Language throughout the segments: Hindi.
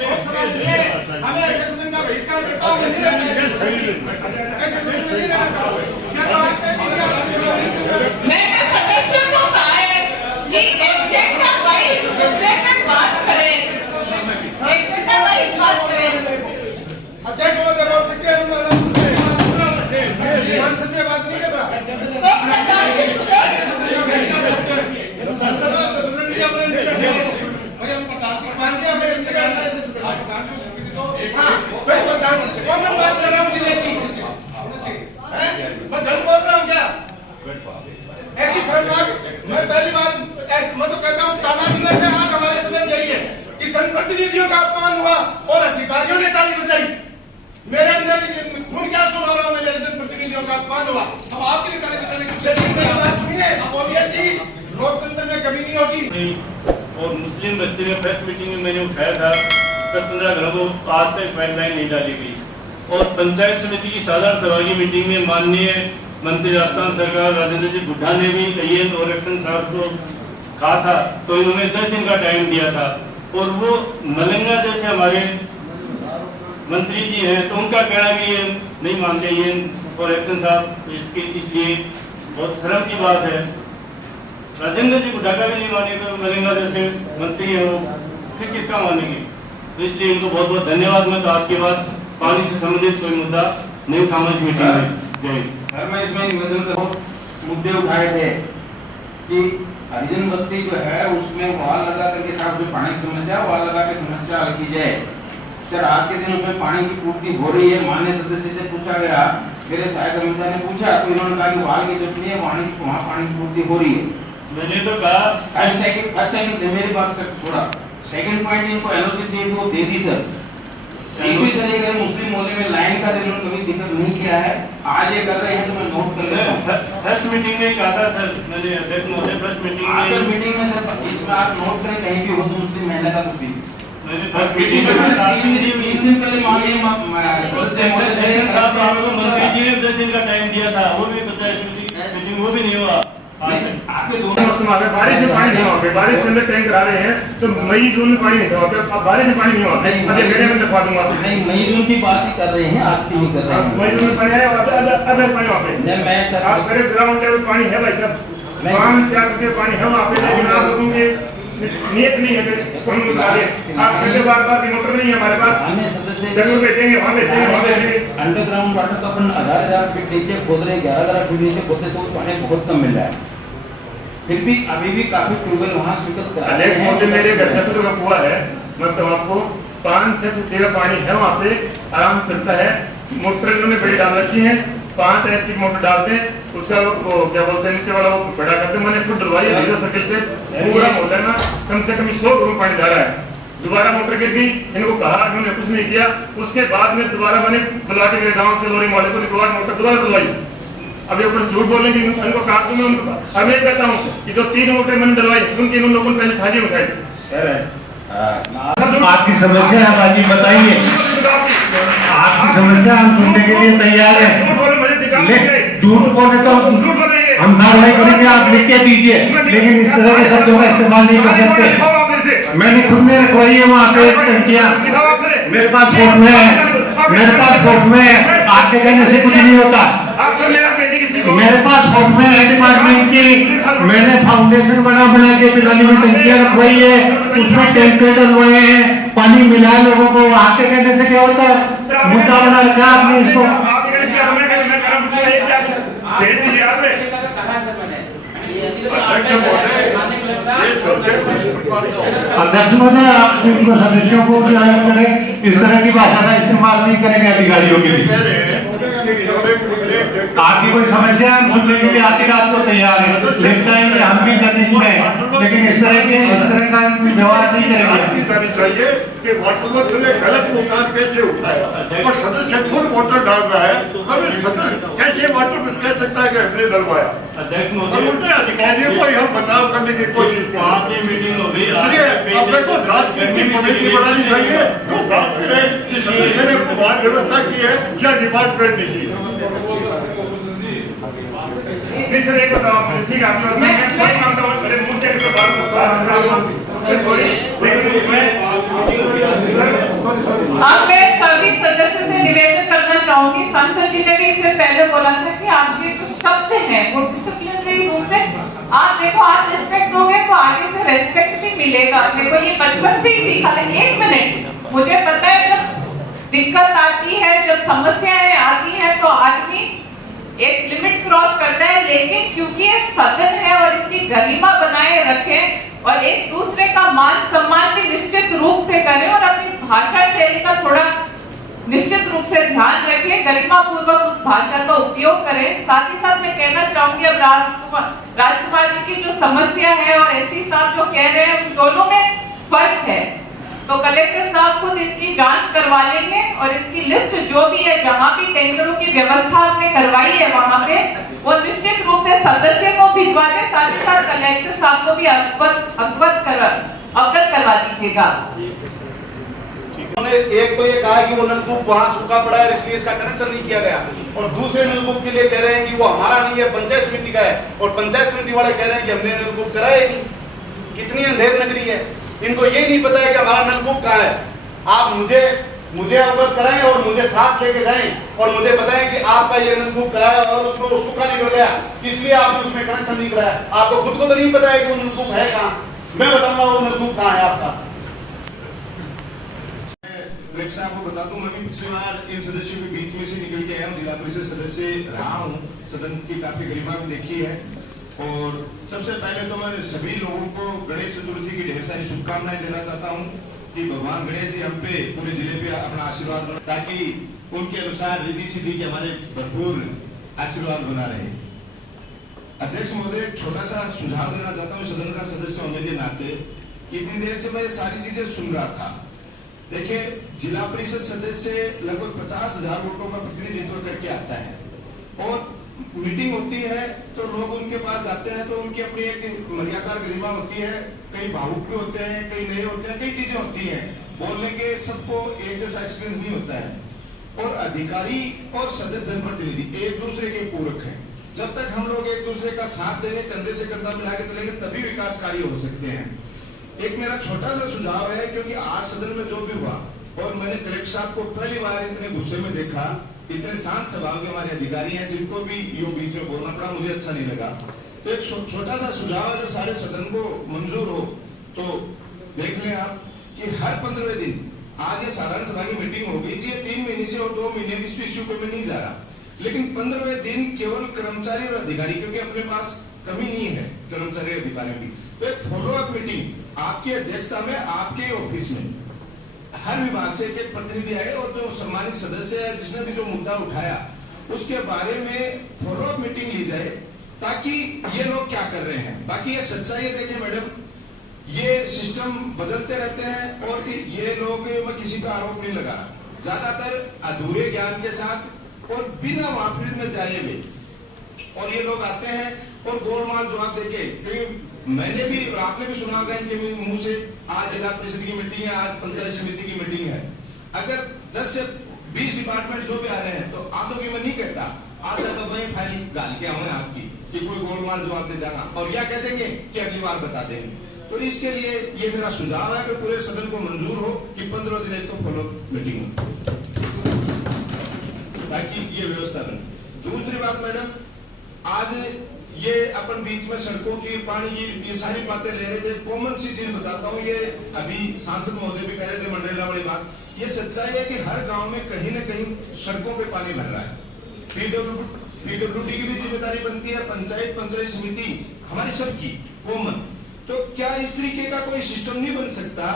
बहुत सवाल है, हमें ऐसे सदन का बहिष्कार करता हूँ, ऐसे सदन नहीं रहना चाहूँगा। क्या तो आप कहते हैं मैंने सदस्यों को कहा है कि एक घंटा वाइज मुद्दे पे बात करें, एक घंटा वाइज बात करें। अध्यक्ष महोदय बोल सकते हैं, सांसद से बात नहीं कर रहा। तो प्रधान जी सुनो, ऐसी सरकार मैं पहली बार मैं तो कहता हूँ तानाजी में से हाथ हमारे सदन गई है कि जनप्रतिनिधियों का अपमान हुआ और अधिकारियों ने ताली बजाई। मेरे अंदर खून क्या सुना रहा हूँ, मेरे जनप्रतिनिधियों का अपमान हुआ। अब आपके लिए ताली बजाने की मेरी बात सुनिए। अब ये चीज लोकतंत्र में कभी नहीं होती। और मुस्लिम बस्ती में प्रेस मीटिंग में मैंने उठाया था, 10-15 घरों को आज तक पाइपलाइन नहीं डाली गई। और पंचायत समिति की साधारण सभा की मीटिंग में माननीय मंत्री राजस्थान सरकार राजेंद्र जी बुड्ढा ने भी कईएन और इलेक्शन साहब को कहा था, तो इन्होंने 10 दिन का टाइम दिया था। और वो मलंगा जैसे हमारे मंत्री जी हैं, तो उनका कहना कि ये नहीं मानते ये और इलेक्शन साहब, इसके इसलिए बहुत शर्म की बात है। राजेंद्र जी बुड्ढा का भी नहीं माने तो मलंगा जैसे मंत्री हैं वो फिर किसका मानेंगे। तो इसलिए इनको बहुत बहुत धन्यवाद। मैं तो आपके बाद पानी से संबंधित कोई मुद्दा नहीं उठाऊंगा इस मीटिंग में। जय हिंद। सर, मैं इसमें निवेदन से मुद्दे उठाए थे कि हरिजन बस्ती जो है उसमें वॉल लगा करके साफ जो पानी की समस्या वॉल लगा के समस्या हल की जाए। सर, आज के दिन उसमें पानी की पूर्ति हो रही है। माननीय सदस्य से पूछा गया, मेरे सहायक अभियंता ने पूछा तो इन्होंने कहा कि वॉल की जरूरत नहीं है, वहाँ पानी की पूर्ति हो रही है। मैंने तो कहा सेकंड मेरी बात सर थोड़ा सेकंड पॉइंट, इनको एनओसी चाहिए तो वो दे दी सर। इसी तरीके से मुस्लिम मोहल्ले में लाइन का इन्होंने कभी जिक्र नहीं किया है, आज ये कर रहे हैं तो मैं नोट कर लेता हूँ। फर्स्ट मीटिंग में कहा था सर, मैंने अध्यक्ष महोदय फर्स्ट मीटिंग में सर इसमें आप नोट करें कहीं भी हो तो मुस्लिम महिला का कुछ भी मैंने फर्स्ट मीटिंग में 3 दिन पहले माननीय मंत्री जी ने 10 दिन का टाइम दिया था, वो भी पंचायत मीटिंग वो भी नहीं हुआ। आपके दोनों बारिश में पानी नहीं होगा, बारिश के अंदर टैंक करा रहे हैं तो मई जून में पानी नहीं होगा। अब बारिश में पानी नहीं होगा, अभी मेरे में दिखा दूंगा। नहीं, मई जून की बात ही कर रहे हैं, आज की नहीं कर रहे हैं। मई जून में पानी आया, अदर पानी वहाँ पे आप मेरे ग्राउंड लेवल पानी है भाई साहब, 5-4 फुट पानी है वहाँ पे, लेकिन आप लोगों के नियत नहीं है। आप कहते बार-बार मोटर नहीं है हमारे पास, हमें सदस्य जरूर भेजेंगे, वहाँ भेजेंगे। अंडरग्राउंड वाटर तो अपन 1000 फीट नीचे खोद रहे हैं, 11,000 फीट नीचे खोदते तो पानी बहुत कम मिल रहा है। फिर भी अभी भी काफी ट्यूबवेल वहाँ स्वीकृत करा रहे हैं। अध्यक्ष महोदय, मेरे घर का तो कुआ है, मतलब आपको 5-6 फुट पानी है वहाँ पे, आराम से चलता है। मोटर इन्होंने बड़ी डाल रखी है, 5 एच की मोटर डालते हैं, उसका वो क्या बोलते हैं नीचे वाला वो बड़ा करते हैं। मैंने खुद डलवाई है सर्किल से, पूरा मोहल्ला ना कम से कम 100 घरों पानी डाला है। दोबारा मोटर गिर गई, इनको कहा, इन्होंने कुछ नहीं किया। उसके बाद में दोबारा मैंने बुला के मेरे गाँव से लोरी मोहल्ले को दोबारा मोटर दोबारा डलवाई। अब ये ऊपर झूठ बोलेंगे, उनको कहा मैं उनको अब मैं कहता हूँ कि जो 3 मोटर मैंने डलवाई उनकी इन लोगों ने पहले खाली उठाई। आपकी समस्या हम आज बताइए, आपकी समस्या हम सुनने के लिए तैयार हैं। झूठ बोले तो हम कार्रवाई करेंगे, आप लिख के दीजिए, लेकिन इस तरह के शब्दों का इस्तेमाल नहीं कर सकते। मैंने खुद में रखवाई है वहाँ पे टंकियाँ, मेरे पास फोटो है, मेरे पास फोटो में आपके कहने से कुछ नहीं होता। मेरे पास फोटो में है डिपार्टमेंट की, मैंने फाउंडेशन बना के पिलानी में टंकियाँ रखवाई है, उसमें टैंकर डलवाए हैं, पानी मिला लोगों को। आपके कहने से क्या होता है? मुद्दा बना रखा आपने इसको। अध्यक्ष महोदय, आप सदस्यों को भी अलग करें, इस तरह की भाषा का इस्तेमाल नहीं करेंगे अधिकारियों के लिए। आपकी कोई समस्या है सुनने के लिए आती रात को तैयार है, लिखता है कि हम भी जनहित में, लेकिन इस तरह का व्यवहार नहीं करेंगे। चाहिए कि वाटर वर्क्स ने गलत भुगतान कैसे उठाया और सदस्य खुद मोटर डाल रहा है, तब सदस्य कैसे वाटर वर्क्स कह सकता है कि हमने डलवाया। अध्यक्ष और उल्टे अधिकारियों को हम बचाव करने की कोशिश कर रहे हैं। मीटिंग हो गई, इसलिए अपने को जांच की कमेटी बनानी चाहिए जो जांच करे कि सदस्य ने व्यवस्था की है या डिपार्टमेंट ने की है। सर एक बताओ मुझे, ठीक है आप लोग मैं मानता हूँ मेरे मुद्दे के बारे में को आगे से रेस्पेक्ट भी मिलेगा। मेरे को ये बचपन से ही सीखा था। 1 मिनट, मुझे पता है जब दिक्कत आती है, जब समस्याएं आती हैं तो आदमी एक लिमिट क्रॉस करता है, लेकिन क्योंकि ये सदन है और इसकी गरिमा बनाए रखें और एक दूसरे का मान सम्मान भी निश्चित रूप से करें और अपनी भाषा शैली का थोड़ा निश्चित रूप से ध्यान रखें, गरिमा पूर्वक उस भाषा का उपयोग करें। साथ ही साथ मैं कहना चाहूंगी, अब राजकुमार जी की जो समस्या है और एससी साहब जो कह रहे हैं, उन दोनों में फर्क है। तो कलेक्टर साहब खुद इसकी जांच करवा लेंगे और इसकी लिस्ट जो भी है, जहां भी टेंडरों की व्यवस्था आपने करवाई है वहां पे, वो निश्चित रूप से सदस्य को भिजवा दे। साथ ही साथ कलेक्टर साहब को भी अवगत करवा दीजिएगा। उन्होंने एक तो ये कहा कि वो नलकूप वहां सूखा पड़ा है इसलिए इसका कनेक्शन नहीं किया गया, और दूसरे नलकूप के लिए कह रहे हैं कि वो हमारा नहीं है, पंचायत समिति का है, और पंचायत समिति वाले कह रहे हैं कि हमने नलकूप कराया नहीं। कितनी अंधेर नगरी है, इनको ये नहीं पता है कि हमारा नलकूप कहाँ है। आप मुझे अवगत कराएं और मुझे साथ लेके जाएं और मुझे बताएं कि आपका ये नलकूप कराया और उसमें वो सूखा निकल गया, इसलिए आपने उसमें कनेक्शन नहीं कराया। आपको खुद को तो नहीं पता है कि वो नलकूप है कहाँ। मैं बताऊंगा वो नलकूप कहाँ है आपका। आपको बता दूं, मैं भी पिछली बार इन सदस्यों के बीच में से निकल के आया हूँ, जिला परिषद सदस्य रहा हूँ, सदन की काफी गरिमा भी देखी है। और सबसे पहले तो मैं सभी लोगों को गणेश चतुर्थी की ढेर सारी शुभकामनाएं देना चाहता हूँ कि भगवान गणेश जी हम पे, पूरे जिले पे अपना आशीर्वाद बना, ताकि उनके अनुसार रिद्धि सिद्धि के हमारे भरपूर आशीर्वाद बना रहे। अध्यक्ष महोदय, एक छोटा सा सुझाव देना चाहता हूँ सदन का सदस्य होने के नाते। इतनी देर से मैं सारी चीजें सुन रहा था। देखिए, जिला परिषद सदस्य लगभग 50,000 वोटों का प्रतिनिधित्व करके आता है और मीटिंग होती है तो लोग उनके पास जाते हैं तो उनकी अपनी एक मर्यादा गरिमा होती है। कई भावुक भी होते हैं, कई नहीं होते हैं, कई चीजें होती हैं। बोलने के सबको एक जैसा एक्सपीरियंस नहीं होता है। और अधिकारी और सदस्य जनप्रतिनिधि एक दूसरे के पूरक हैं। जब तक हम लोग एक दूसरे का साथ देंगे, कंधे से कंधा मिला के चलेंगे, तभी विकास कार्य हो सकते हैं। एक मेरा छोटा सा सुझाव है, क्योंकि आज सदन में जो भी हुआ और मैंने कलेक्टर साहब को पहली बार इतने गुस्से में देखा, इतने शांत स्वभाव के हमारे अधिकारी हैं जिनको भी यूं बीच में बोलना पड़ा, मुझे अच्छा नहीं लगा। तो एक छोटा सा सुझाव है, जो सारे सदन को मंजूर हो तो देख लें आप कि हर 15वें दिन, आज ये साधारण सभा की मीटिंग हो गई जी, 3 महीने से और 2 महीने इस इश्यू पे मैं नहीं जा रहा, लेकिन 15वें दिन केवल कर्मचारी और अधिकारी, क्योंकि अपने पास कमी नहीं है कर्मचारी अधिकारियों की, तो एक फॉलो अप मीटिंग आपकी अध्यक्षता में, आपके ऑफिस में हर विभाग से एक प्रतिनिधि आए और जो सम्मानित सदस्य है जिसने भी जो मुद्दा उठाया उसके बारे में फॉलो अप मीटिंग ली जाए, ताकि ये लोग क्या कर रहे हैं। बाकी ये सच्चाई है, देखिए मैडम, ये सिस्टम बदलते रहते हैं और ये लोग, मैं किसी का आरोप नहीं लगा रहा, ज्यादातर अधूरे ज्ञान के साथ और बिना माफिल में जाए हुए और ये लोग आते हैं और गोलमाल जवाब देके। क्योंकि मैंने भी, आपने भी सुना होगा इनके मुंह से, आज जिला परिषद की मीटिंग है, आज पंचायत समिति की मीटिंग है, अगर 10 से 20 डिपार्टमेंट जो भी आ रहे हैं तो आधों की मैं नहीं कहता, आता तो वही फाइल डाल के आऊँ आपकी कि कोई गोलमाल जवाब दे देगा और या कह देंगे कि अगली बार बता देंगे। तो इसके लिए ये मेरा सुझाव है कि पूरे सदन को मंजूर हो कि 15 दिन तो फॉलो मीटिंग हो, ताकि ये व्यवस्था बने। दूसरी बात मैडम, आज ये अपन बीच में सड़कों की, पानी की, ये सारी बातें ले रहे थे। कॉमन सी चीज बताता हूँ, ये अभी सांसद महोदय भी कह रहे थे मंडरेला वाली बात, ये सच्चाई है कि हर गांव में कहीं न कहीं सड़कों पे पानी भर रहा है। पीडब्ल्यूडी की भी जिम्मेदारी बनती है, पंचायत समिति हमारी सबकी कॉमन। तो क्या इस तरीके का कोई सिस्टम नहीं बन सकता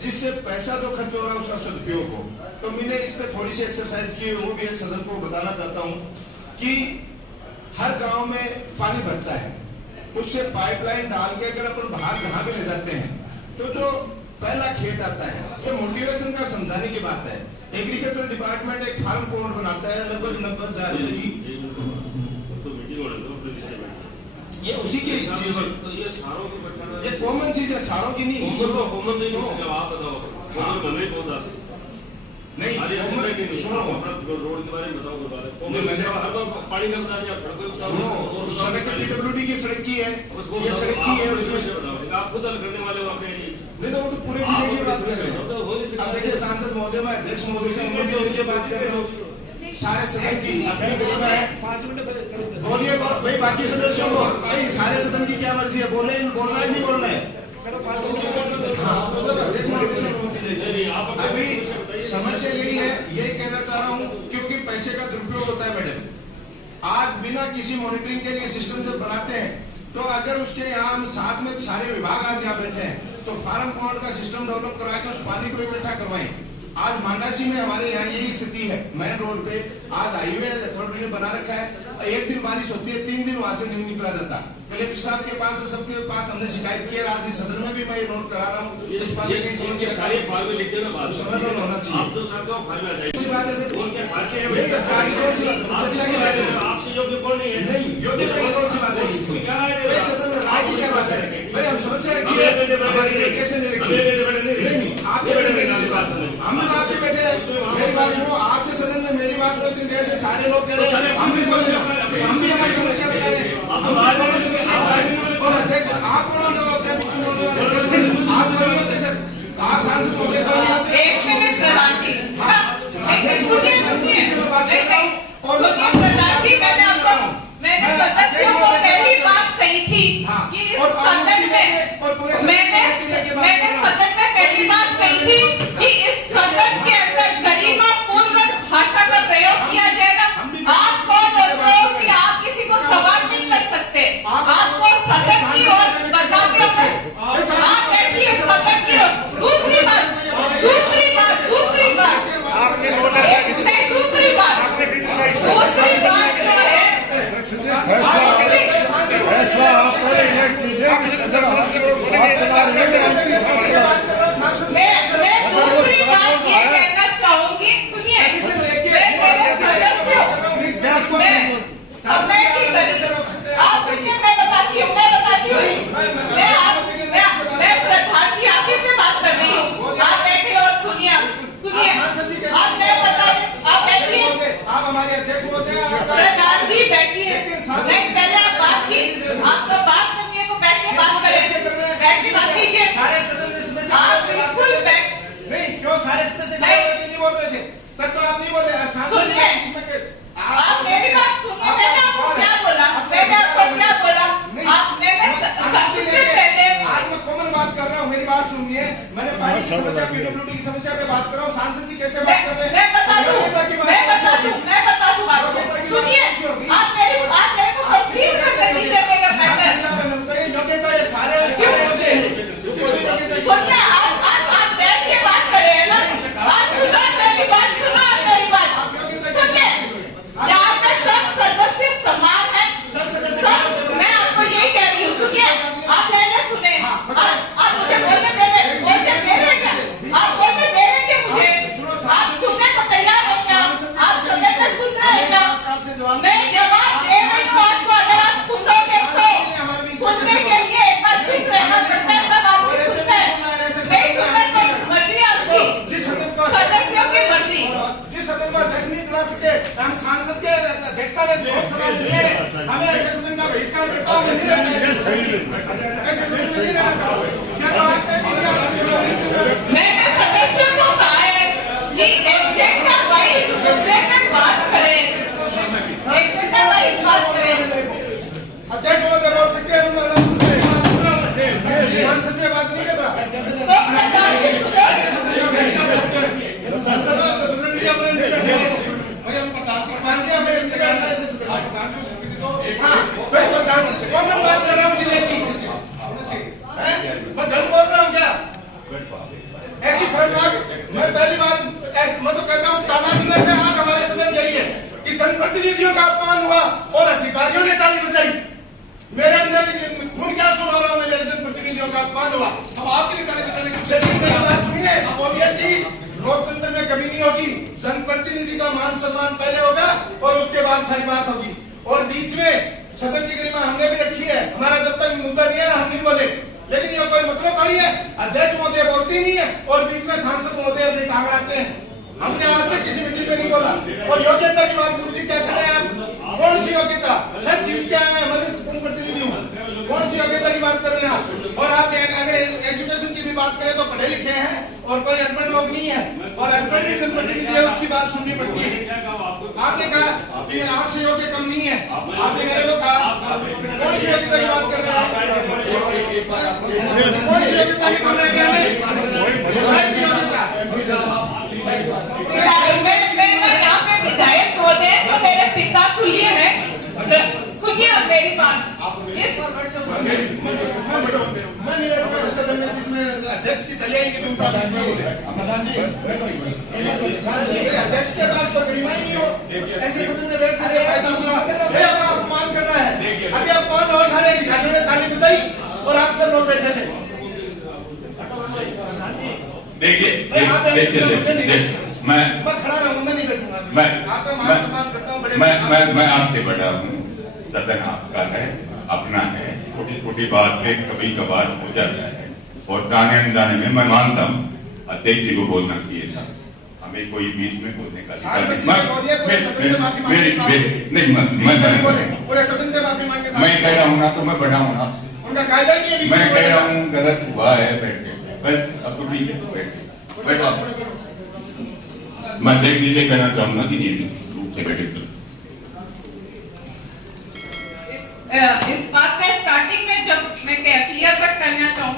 जिससे पैसा जो खर्च हो रहा है उसका सदुपयोग हो? तो मैंने इस पे थोड़ी सी एक्सरसाइज की, वो भी एक सदन को बताना चाहता हूँ कि हर गांव में पानी भरता है, उससे पाइपलाइन डाल के अगर अपन बाहर जहां भी ले जाते हैं तो जो पहला खेत आता है, ये मोटिवेशन का समझाने की बात है। एग्रीकल्चर डिपार्टमेंट एक फार्म कोड बनाता है लगभग 90,000 रुपए की, ये उसी की चीज है, ये कॉमन चीज है, सारों की नहीं। नहीं, सुनो, रोड के बारे में बताओ, पानी का सड़क पीडब्ल्यूडी की सड़क की है, ये सड़क की है, उसमें आप खुद हल करने वाले हो अपने। नहीं तो वो तो पूरे जिले की बात कर रहे हैं। अब देखिए सांसद महोदय, मैं अध्यक्ष महोदय से बात कर रहे हो, सारे सदन की अपनी गरिमा है। बोलिए भाई, बाकी सदस्यों को भाई, सारे सदन की क्या मर्जी है, बोलना है नहीं बोलना है। हाँ, अभी समस्या यही है, ये कहना चाह रहा हूँ, क्योंकि पैसे का दुरुपयोग होता है मैडम। आज बिना किसी मॉनिटरिंग के लिए सिस्टम जब बनाते हैं, तो अगर उसके यहाँ हम साथ में सारे विभाग आज यहाँ बैठे हैं, तो फार्म पॉइंट का सिस्टम डेवलप करवा के उस पानी को इकट्ठा करवाएं। आज मांडासी में हमारे यहाँ यही स्थिति है, मेन रोड पे आज हाईवे अथॉरिटी ने बना रखा है, एक दिन बारिश होती है, 3 दिन वहां से नहीं निकला जाता। कलेक्टर साहब के पास और सबके पास हमने शिकायत की है, आज इस सदन में भी मैं नोट करा रहा हूँ। इस पानी की समस्या सारी फाइल में लिख देना, समाधान होना चाहिए। आप तो सर को फाइल में जाइए, अच्छी बात है सर, बोल के फाइल के आपसे योग्य कौन नहीं है, नहीं योग्य कौन सी बात है, क्या है सदन में राय की क्या बात है भाई, हम समस्या रखी है, हमारी कैसे नहीं रखी है, नहीं आपके बैठे हम लोग आपके बैठे, मेरी बात सुनो, आपसे सदन में मेरी बात सुनो, इतनी देर से सारे लोग कह रहे हैं, हम भी हमारी समस्या बता रहे हैं, और अध्यक्ष आप कौन होते हैं, आप कौन होते सर, आप सांसद होते हैं। एक मिनट प्रधान जी, सुनिए प्रधान जी, मैंने सदस्यों को पहली बात कही थी कि इस सदन में मैंने सदन में पहली बात कही थी कि इस सदन के अंदर गरिमा पूर्वक भाषा का प्रयोग किया जाएगा। आप कौन होते हो कि आप किसी को सवाल नहीं कर सकते, आपको सदन की ओर बताते हो, आप बैठिए सदन की ओर। दूसरी बात जो है, फैसला आपको मैं दूसरी बात ये कहना चाहूंगी, सुनिए, मैं सदस्यों समय की आप देखिए, मैं बताती हूँ मैं प्रधान जी आप ही से बात कर रही हूँ, आप बैठे और सुनिए आप मैं बता, आप बैठिए, आप हमारे अध्यक्ष होते हैं, प्रधान जी बैठिए, नहीं पहले आप बात की, आपको बात करनी है तो बैठ के बात करें, बैठ के बात कीजिए, सारे सदन में सदस्य आप बिल्कुल नहीं, क्यों सारे सदस्य नहीं बोल रहे थे, तब तो आप नहीं बोल रहे, सुनिए, आप मेरी बात सुनिए, मैंने आपको क्या बोला, आप मैंने सबसे पहले आज मैं कॉमन बात कर रहा हूँ, मेरी बात सुनिए, मैंने पानी की समस्या, पीडब्ल्यूडी की समस्या पे बात कर रहा हूँ, सांसद जी कैसे बात कर रहे हैं, मैं बता दूं आपको, सुनिए, आप मेरे को कंप्लीट करने दीजिए मेरा मैटर, योग्यता ये सारे होते हैं, सुनिए, आप बैठ के बात करें ना, आप सुनो मेरी बात, सुनिए, यहाँ पे सब सदस्य समान है, मैं आपको यही कह रही हूँ, सुनिए, आप मैंने सुने, आप मुझे बोलने दे रहे क्या, आप बोलने दे रहे क्या मुझे, आप सुनने को तैयार है क्या, आप सदन में सुन रहे हैं क्या, मैं जवाब दे रही हूँ आपको, अगर आप सुनोगे तो सुनने के लिए एक बार ठीक रहना पड़ता है, तब आपको सुनना है, नहीं सुनना तो मर्जी आपकी, सदस्यों की मर्जी, जिस सदन को अध्यक्ष नहीं चला सके, हम सांसद के अध्यक्षता में बहुत सवाल किए, हमें ऐसे सदन का बहिष्कार करता हूँ, ऐसे सदन में नहीं रहना चाहूँ, क्या तो आप मैंने सदस्यों को कहा है कि एक घंटा वाइज मुद्दे में बात करें, एक घंटा वाइज बात करें, अध्यक्ष महोदय बोल सकते हैं, सांसद से बात नहीं कर रहा, तो प्रधान जी कौन बात कर रहा हूँ जिले की, मैं गलत बोल रहा हूँ क्या, ऐसी सरकार, मैं पहली बार मैं तो कहता हूँ तानाजी में से आज हमारे सदन गई है कि जनप्रतिनिधियों का अपमान हुआ और अधिकारियों ने ताली बजाई, मेरे अंदर खून क्या सुना रहा हूँ, मेरे जनप्रतिनिधियों का अपमान हुआ, हम आपके लिए ताली बजाने की, लेकिन मेरी बात सुनिए, अब ये चीज लोकतंत्र में कभी नहीं होगी, जनप्रतिनिधि का मान सम्मान पहले होगा और उसके बाद सारी बात होगी, और बीच में सदन की गरिमा हमने भी रखी है, हमारा जब तक मुद्दा नहीं है हम नहीं बोले, लेकिन ये कोई मतलब पड़ी है, अध्यक्ष महोदय बोलती नहीं है और बीच में सांसद महोदय अपनी टांग अड़ाते हैं, हमने आज तक किसी मीटिंग में नहीं बोला, और योग्यता की बात गुरु जी क्या कर रहे हैं आप, कौन सी योग्यता, सच जीत के आए हैं, मैं भी स्वतंत्र प्रतिनिधि हूँ, कौन सी योग्यता की बात कर रहे हैं आप, और आप अगर एजुकेशन की भी बात करें तो पढ़े लिखे हैं और कोई अनपढ़ लोग नहीं है, और अनपढ़ जनप्रतिनिधि है उसकी बात सुननी पड़ती है, आपने कि आपसे योग्य कम नहीं है। आपने मेरे को कहा कौन सी योग्यता की बात कर रहे हैं? कौन सी योग्यता की बात कर रहे हैं? मैं यहाँ पे विधायक होते हैं तो मेरे पिता तुल्य है। सुनिए आप मेरी बात। मैं नहीं बैठूंगा सदन में जिसमें अध्यक्ष की चली आएगी दूसरा बीच में बोले। अध्यक्ष के पास तो गरिमा ही नहीं हो, ऐसे सदन में बैठने से फायदा हुआ। ये आपका अपमान कर रहा है। अभी अपमान और सारे अधिकारियों ने ताली बजाई और आप सब लोग बैठे थे। देखिए मैं खड़ा रहूंगा, मैं नहीं बैठूंगा। आपका मान सम्मान करता हूँ। मैं आपसे बड़ा हूँ, सदन आपका है, अपना है। छोटी छोटी बात पे कभी कभार हो जाता है और जाने अनजाने में मैं मानता हूँ अध्यक्ष जी को बोलना चाहिए था, हमें कोई बीच में बोलने का अधिकार नहीं। पूरे सदन से माफी मांगे। मैं कह रहा हूँ ना, तो मैं बड़ा हूँ ना, उनका कायदा ही है। मैं कह रहा हूँ गलत हुआ है, बैठे बस, अब तो ठीक है, बैठो। मैं देख लीजिए कहना चाहूंगा कि नियमित रूप से बैठे। इस बात का स्टार्टिंग में जब मैं क्लियर कट करना चाहूँ